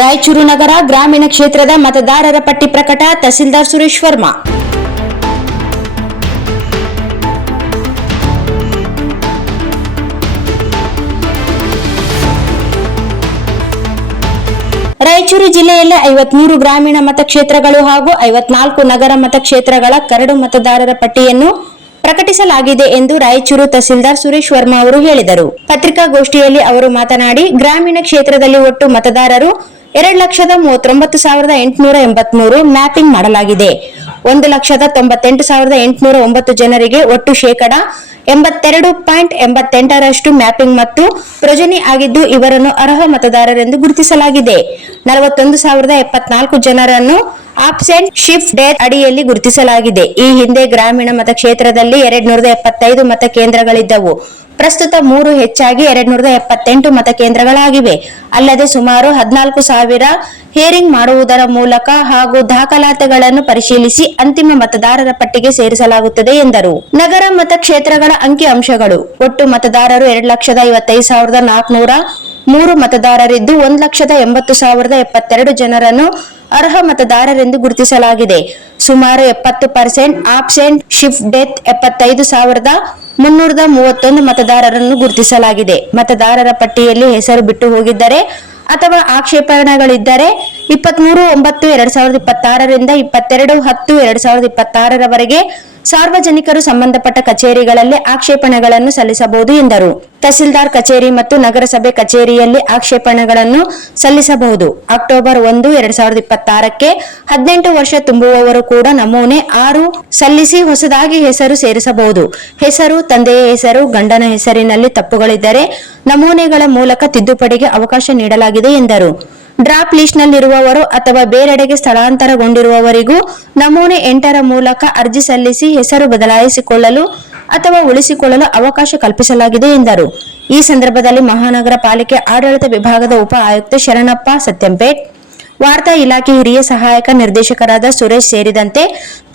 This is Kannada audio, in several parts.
ರಾಯಚೂರು ನಗರ ಗ್ರಾಮೀಣ ಕ್ಷೇತ್ರದ ಮತದಾರರ ಪಟ್ಟಿ ಪ್ರಕಟ. ತಹಸೀಲ್ದಾರ್ ಸುರೇಶ್ ವರ್ಮಾ. ರಾಯಚೂರು ಜಿಲ್ಲೆಯಲ್ಲಿ 53 ಗ್ರಾಮೀಣ ಮತಕ್ಷೇತ್ರಗಳು ಹಾಗೂ 54 ನಗರ ಮತಕ್ಷೇತ್ರಗಳ ಕರಡು ಮತದಾರರ ಪಟ್ಟಿಯನ್ನು ಪ್ರಕಟಿಸಲಾಗಿದೆ ಎಂದು ರಾಯಚೂರು ತಹಸೀಲ್ದಾರ್ ಸುರೇಶ್ ವರ್ಮಾ ಅವರು ಹೇಳಿದರು. ಪತ್ರಿಕಾಗೋಷ್ಠಿಯಲ್ಲಿ ಅವರು ಮಾತನಾಡಿ, ಗ್ರಾಮೀಣ ಕ್ಷೇತ್ರದಲ್ಲಿ ಒಟ್ಟು ಮತದಾರರು 2,39,883 ಮ್ಯಾಪಿಂಗ್ ಮಾಡಲಾಗಿದೆ. 1,98,809 ಜನರಿಗೆ ಒಟ್ಟು ಶೇಕಡಾ 82.88% ಮ್ಯಾಪಿಂಗ್ ಮತ್ತು ಪ್ರೊಜನಿ ಆಗಿದ್ದು, ಇವರನ್ನು ಅರ್ಹ ಮತದಾರರೆಂದು ಗುರುತಿಸಲಾಗಿದೆ. 41,074 ಜನರನ್ನು ಆಬ್ಸೆಂಟ್ ಶಿಫ್ಟ್ ಡೆತ್ ಅಡಿಯಲ್ಲಿ ಗುರುತಿಸಲಾಗಿದೆ. ಈ ಹಿಂದೆ ಗ್ರಾಮೀಣ ಮತಕ್ಷೇತ್ರದಲ್ಲಿ 275 ಮತಕೇಂದ್ರಗಳಿದ್ದವು. ಪ್ರಸ್ತುತ 3 ಹೆಚ್ಚಾಗಿ 278 ಮತಕೇಂದ್ರಗಳಾಗಿವೆ. ಅಲ್ಲದೆ ಸುಮಾರು 14,000 ಹಿಯರಿಂಗ್ ಮಾಡುವುದರ ಮೂಲಕ ಹಾಗೂ ದಾಖಲಾತಿಗಳನ್ನು ಪರಿಶೀಲಿಸಿ ಅಂತಿಮ ಮತದಾರರ ಪಟ್ಟಿಗೆ ಸೇರಿಸಲಾಗುತ್ತದೆ ಎಂದರು. ನಗರ ಮತಕ್ಷೇತ್ರಗಳ ಅಂಕಿ ಅಂಶಗಳು. ಒಟ್ಟು ಮತದಾರರು 2,50,403 ಮತದಾರರಿದ್ದು 1,80,072 ಜನರನ್ನು ಅರ್ಹ ಮತದಾರರೆಂದು ಗುರುತಿಸಲಾಗಿದೆ. ಸುಮಾರು 70% ಆಬ್ಸೆಂಟ್ ಶಿಫ್ಟ್ ಡೆತ್ 75,331 ಮತದಾರರನ್ನು ಗುರುತಿಸಲಾಗಿದೆ. ಮತದಾರರ ಪಟ್ಟಿಯಲ್ಲಿ ಹೆಸರು ಬಿಟ್ಟು ಹೋಗಿದ್ದರೆ ಅಥವಾ ಆಕ್ಷೇಪಣೆಗಳಿದ್ದರೆ 23/9/2026 ರಿಂದ 22/10/2026 ರವರೆಗೆ ಸಾರ್ವಜನಿಕರು ಸಂಬಂಧಪಟ್ಟ ಕಚೇರಿಗಳಲ್ಲಿ ಆಕ್ಷೇಪಣೆಗಳನ್ನು ಸಲ್ಲಿಸಬಹುದು ಎಂದರು. ತಹಸೀಲ್ದಾರ್ ಕಚೇರಿ ಮತ್ತು ನಗರಸಭೆ ಕಚೇರಿಯಲ್ಲಿ ಆಕ್ಷೇಪಣೆಗಳನ್ನು ಸಲ್ಲಿಸಬಹುದು. ಅಕ್ಟೋಬರ್ 1, 2026ಕ್ಕೆ 18 ವರ್ಷ ತುಂಬುವವರು ಕೂಡ ನಮೂನೆ 6 ಸಲ್ಲಿಸಿ ಹೊಸದಾಗಿ ಹೆಸರು ಸೇರಿಸಬಹುದು. ಹೆಸರು, ತಂದೆಯ ಹೆಸರು, ಗಂಡನ ಹೆಸರಿನಲ್ಲಿ ತಪ್ಪುಗಳಿದ್ದರೆ ನಮೂನೆಗಳ ಮೂಲಕ ತಿದ್ದುಪಡಿಗೆ ಅವಕಾಶ ನೀಡಲಾಗಿದೆ ಎಂದರು. ಡ್ರಾಪ್ ಲಿಸ್ಟ್ನಲ್ಲಿರುವವರು ಅಥವಾ ಬೇರೆಡೆಗೆ ಸ್ಥಳಾಂತರಗೊಂಡಿರುವವರಿಗೂ ನಮೂನೆ 8 ಮೂಲಕ ಅರ್ಜಿ ಸಲ್ಲಿಸಿ ಹೆಸರು ಬದಲಾಯಿಸಿಕೊಳ್ಳಲು ಅಥವಾ ಉಳಿಸಿಕೊಳ್ಳಲು ಅವಕಾಶ ಕಲ್ಪಿಸಲಾಗಿದೆ ಎಂದರು. ಈ ಸಂದರ್ಭದಲ್ಲಿ ಮಹಾನಗರ ಪಾಲಿಕೆ ಆಡಳಿತ ವಿಭಾಗದ ಉಪ ಆಯುಕ್ತ ಶರಣಪ್ಪ ಸತ್ಯಂಪೇಟ್, ವಾರ್ತಾ ಇಲಾಖೆ ಹಿರಿಯ ಸಹಾಯಕ ನಿರ್ದೇಶಕರಾದ ಸುರೇಶ್ ಸೇರಿದಂತೆ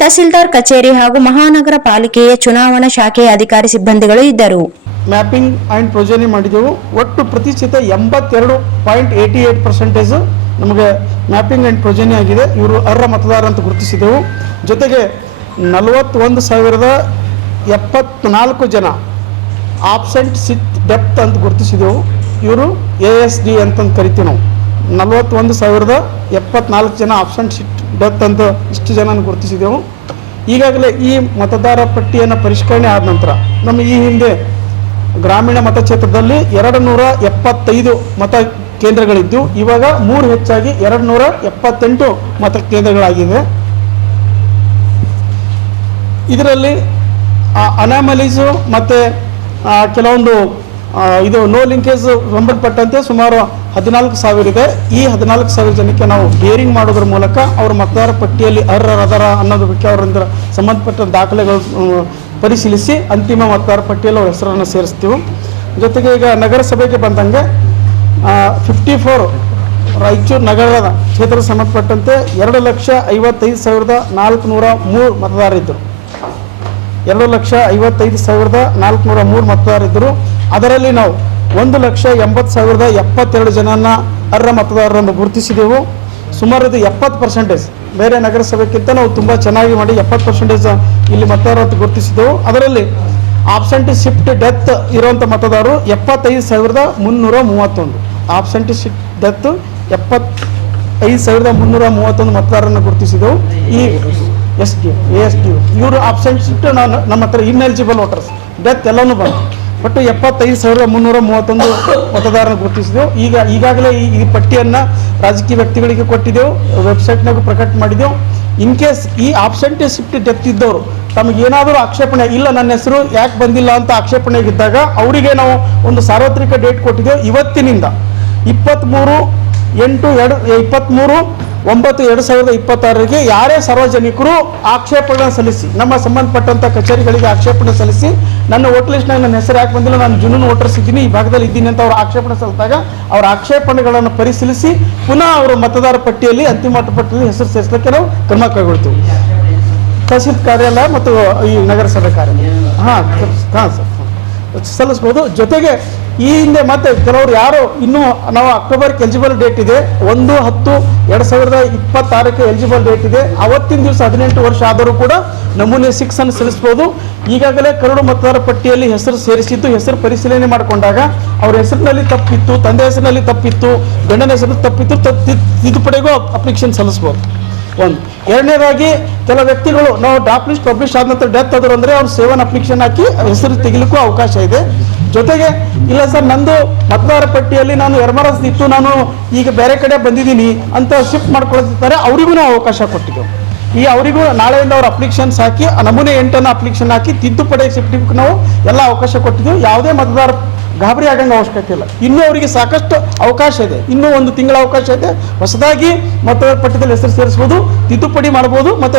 ತಹಸೀಲ್ದಾರ್ ಕಚೇರಿ ಹಾಗೂ ಮಹಾನಗರ ಪಾಲಿಕೆಯ ಚುನಾವಣಾ ಶಾಖೆಯ ಅಧಿಕಾರಿ ಸಿಬ್ಬಂದಿಗಳು ಇದ್ದರು. ಮ್ಯಾಪಿಂಗ್ ಆ್ಯಂಡ್ ಪ್ರೊಜನಿ ಮಾಡಿದೆವು. ಒಟ್ಟು ಪ್ರತಿಶತ 82.88% ನಮಗೆ ಮ್ಯಾಪಿಂಗ್ ಆ್ಯಂಡ್ ಪ್ರೊಜನಿ ಆಗಿದೆ. ಇವರು ಅರ್ಹ ಮತದಾರ ಅಂತ ಗುರುತಿಸಿದೆವು. ಜೊತೆಗೆ 41,074 ಜನ ಆಬ್ಸೆಂಟ್ ಸಿಟ್ ಡೆಪ್ತ್ ಅಂತ ಗುರುತಿಸಿದೆವು. ಇವರು ASD ಅಂತಂದು ಕರಿತೀವಿ ನಾವು. 41,074 ಜನ ಆಬ್ಸೆಂಟ್ ಸಿಟ್ ಡೆಪ್ತ್ ಅಂತ ಇಷ್ಟು ಜನ ಗುರುತಿಸಿದೆವು. ಈಗಾಗಲೇ ಈ ಮತದಾರ ಪಟ್ಟಿಯನ್ನು ಪರಿಷ್ಕರಣೆ ಆದ ನಂತರ ನಮ್ಮ ಈ ಹಿಂದೆ ಗ್ರಾಮೀಣ ಮತಕ್ಷೇತ್ರದಲ್ಲಿ 275 ಮತ ಕೇಂದ್ರಗಳಿದ್ದು ಇವಾಗ 3 ಹೆಚ್ಚಾಗಿ 278 ಮತಕೇಂದ್ರಗಳಾಗಿವೆ. ಇದರಲ್ಲಿ ಅನಾಮಲೀಸು ಮತ್ತು ಕೆಲವೊಂದು ಇದು ನೋ ಲಿಂಕೇಜ್ ಸಂಬಂಧಪಟ್ಟಂತೆ ಸುಮಾರು 14,000 ಇದೆ. ಈ 14,000 ಜನಕ್ಕೆ ನಾವು ಹಿಯರಿಂಗ್ ಮಾಡೋದ್ರ ಮೂಲಕ ಅವ್ರ ಮತದಾರ ಪಟ್ಟಿಯಲ್ಲಿ ಅರ್ಹರಾದರ ಅನ್ನೋದ್ರ ಬಗ್ಗೆ ಅವರಿಂದ ಸಂಬಂಧಪಟ್ಟ ದಾಖಲೆಗಳು ಪರಿಶೀಲಿಸಿ ಅಂತಿಮ ಮತದಾರ ಪಟ್ಟಿಯಲ್ಲಿ ಅವ್ರ ಹೆಸರನ್ನು ಸೇರಿಸ್ತೀವಿ. ಜೊತೆಗೆ ಈಗ ನಗರಸಭೆಗೆ ಬಂದಂಗೆ 54 ರಾಯಚೂರು ನಗರದ ಕ್ಷೇತ್ರದ ಸಂಬಂಧಪಟ್ಟಂತೆ 2,55,403 ಮತದಾರರಿದ್ದರು. 2,55,403 ಮತದಾರರಿದ್ದರು. ಅದರಲ್ಲಿ ನಾವು 1,80,072 ಜನನ ಅರ್ಹ ಮತದಾರರನ್ನು ಗುರುತಿಸಿದೆವು. ಸುಮಾರು ಇದು 70%. ಬೇರೆ ನಗರಸಭೆಗಿಂತ ನಾವು ತುಂಬ ಚೆನ್ನಾಗಿ ಮಾಡಿ 70% ಇಲ್ಲಿ ಮತದಾರರು ಅಂತ ಗುರುತಿಸಿದೆವು. ಅದರಲ್ಲಿ ಆಬ್ಸೆಂಟ್ ಶಿಫ್ಟ್ ಡೆತ್ ಇರುವಂಥ ಮತದಾರರು 75,331. ಆಬ್ಸೆಂಟ್ ಶಿಫ್ಟ್ ಡೆತ್ 75,331 ಮತದಾರರನ್ನು ಗುರುತಿಸಿದೆವು. ಈ ASD ಇವರು ಆಬ್ಸೆಂಟ್ ಶಿಫ್ಟ್ ನಮ್ಮ ಹತ್ರ ಇನ್ಎಲಿಜಿಬಲ್ ವೋಟರ್ಸ್ ಡೆತ್ ಎಲ್ಲನೂ ಬಂತು. ಒಟ್ಟು 75,331 ಮತದಾರರನ್ನು ಗುರುತಿಸಿದೆವು. ಈಗಾಗಲೇ ಈ ಪಟ್ಟಿಯನ್ನು ರಾಜಕೀಯ ವ್ಯಕ್ತಿಗಳಿಗೆ ಕೊಟ್ಟಿದ್ದೆವು, ವೆಬ್ಸೈಟ್ನಾಗೂ ಪ್ರಕಟ ಮಾಡಿದೆವು. ಇನ್ ಕೇಸ್ ಈ ಆಬ್ಸೆಂಟ್ ಶಿಫ್ಟ್ ಡೆತ್ ಇದ್ದವರು ತಮಗೇನಾದರೂ ಆಕ್ಷೇಪಣೆ ಇಲ್ಲ, ನನ್ನ ಹೆಸರು ಯಾಕೆ ಬಂದಿಲ್ಲ ಅಂತ ಆಕ್ಷೇಪಣೆಗಿದ್ದಾಗ ಅವರಿಗೆ ನಾವು ಒಂದು ಸಾರ್ವತ್ರಿಕ ಡೇಟ್ ಕೊಟ್ಟಿದ್ದೆವು. ಇವತ್ತಿನಿಂದ 23/9/2026ಗೆ ಯಾರೇ ಸಾರ್ವಜನಿಕರು ಆಕ್ಷೇಪಣೆ ಸಲ್ಲಿಸಿ ನಮ್ಮ ಸಂಬಂಧಪಟ್ಟಂಥ ಕಚೇರಿಗಳಿಗೆ ಆಕ್ಷೇಪಣೆ ಸಲ್ಲಿಸಿ ನನ್ನ ವೋಟ್ ಲಿಸ್ಟ್ನಾಗ ನನ್ನ ಹೆಸರು ಯಾಕೆ ಬಂದಿಲ್ಲ, ನಾನು ಜುನೂನ್ ವೋಟರ್ಸ್ ಇದ್ದೀನಿ, ಈ ಭಾಗದಲ್ಲಿ ಇದ್ದೀನಿ ಅಂತ ಅವ್ರ ಆಕ್ಷೇಪಣೆ ಸಲ್ಲಿಸಿದಾಗ ಅವರ ಆಕ್ಷೇಪಣೆಗಳನ್ನು ಪರಿಶೀಲಿಸಿ ಪುನಃ ಅವರು ಮತದಾರ ಪಟ್ಟಿಯಲ್ಲಿ ಅಂತಿಮ ಮತಪಟ್ಟಿಯಲ್ಲಿ ಹೆಸರು ಸೇರಿಸಲಿಕ್ಕೆ ನಾವು ಕ್ರಮ ಕೈಗೊಳ್ತೀವಿ. ತಹಸೀಲ್ ಕಾರ್ಯಾಲಯ ಮತ್ತು ಈ ನಗರಸಭೆ ಕಾರ್ಯಾಲಯ ಸರ್ ಸಲ್ಲಿಸ್ಬೋದು. ಜೊತೆಗೆ ಈ ಹಿಂದೆ ಮತ್ತೆ ಕೆಲವರು ಯಾರು ಇನ್ನೂ ನಾವು ಅಕ್ಟೋಬರ್ಗೆ ಎಲಿಜಿಬಲ್ ಡೇಟ್ ಇದೆ 1/10/2026 ಎಲಿಜಿಬಲ್ ಡೇಟ್ ಇದೆ. ಅವತ್ತಿನ ದಿವಸ 18 ವರ್ಷ ಆದರೂ ಕೂಡ ನಮೂನೆ 6 ಅನ್ನು ಸಲ್ಲಿಸಬಹುದು. ಈಗಾಗಲೇ ಕರಡು ಮತದಾರ ಪಟ್ಟಿಯಲ್ಲಿ ಹೆಸರು ಸೇರಿಸಿದ್ದು ಹೆಸರು ಪರಿಶೀಲನೆ ಮಾಡಿಕೊಂಡಾಗ ಅವ್ರ ಹೆಸರಿನಲ್ಲಿ ತಪ್ಪಿತ್ತು, ತಂದೆ ಹೆಸರಿನಲ್ಲಿ ತಪ್ಪಿತ್ತು, ಗಂಡನ ಹೆಸರಿನಲ್ಲಿ ತಪ್ಪಿತ್ತು, ತಿದ್ದುಪಡಿಗೂ ಅಪ್ಲಿಕೇಶನ್ ಸಲ್ಲಿಸಬಹುದು. ಒಂದು. ಎರಡನೇದಾಗಿ ಕೆಲ ವ್ಯಕ್ತಿಗಳು ನಾವು ಡ್ರಾಫ್ಟ್ ಲಿಸ್ಟ್ ಪಬ್ಲಿಷ್ ಆದ ನಂತರ ಡೆತ್ ಆದರು ಅಂದರೆ ಅವ್ರು 7 ಅಪ್ಲಿಕೇಶನ್ ಹಾಕಿ ಹೆಸರು ತೆಗಿಲಿಕ್ಕೂ ಅವಕಾಶ ಇದೆ. ಜೊತೆಗೆ ಇಲ್ಲ ಸರ್ ನಂದು ಮತದಾರ ಪಟ್ಟಿಯಲ್ಲಿ ನಾನು ಎರ್ಮರಸ್ ಇತ್ತು, ನಾನು ಈಗ ಬೇರೆ ಕಡೆ ಬಂದಿದ್ದೀನಿ ಅಂತ ಶಿಫ್ಟ್ ಮಾಡ್ಕೊಳ್ತಿರ್ತಾರೆ, ಅವರಿಗೂ ನಾವು ಅವಕಾಶ ಕೊಟ್ಟಿದ್ದೆವು. ಈ ಅವರಿಗೂ ನಾಳೆಯಿಂದ ಅವ್ರ ಅಪ್ಲಿಕೇಶನ್ಸ್ ಹಾಕಿ ನಮೂನೆ 8 ಅಪ್ಲಿಕೇಶನ್ ಹಾಕಿ ತಿದ್ದುಪಡಿ ಶಿಫ್ಟಿಗೆ ನಾವು ಎಲ್ಲ ಅವಕಾಶ ಕೊಟ್ಟಿದ್ದೆವು. ಯಾವುದೇ ಮತದಾರ ಗಾಬರಿ ಆಗಂಗೆ ಅವಶ್ಯಕತೆ ಇಲ್ಲ. ಇನ್ನೂ ಅವರಿಗೆ ಸಾಕಷ್ಟು ಅವಕಾಶ ಇದೆ, ಇನ್ನೂ 1 ತಿಂಗಳ ಅವಕಾಶ ಇದೆ. ಹೊಸದಾಗಿ ಮತದಾರ ಪಟ್ಟಿಯಲ್ಲಿ ಹೆಸರು ಸೇರಿಸ್ಬೋದು, ತಿದ್ದುಪಡಿ ಮಾಡ್ಬೋದು. ಮತ್ತು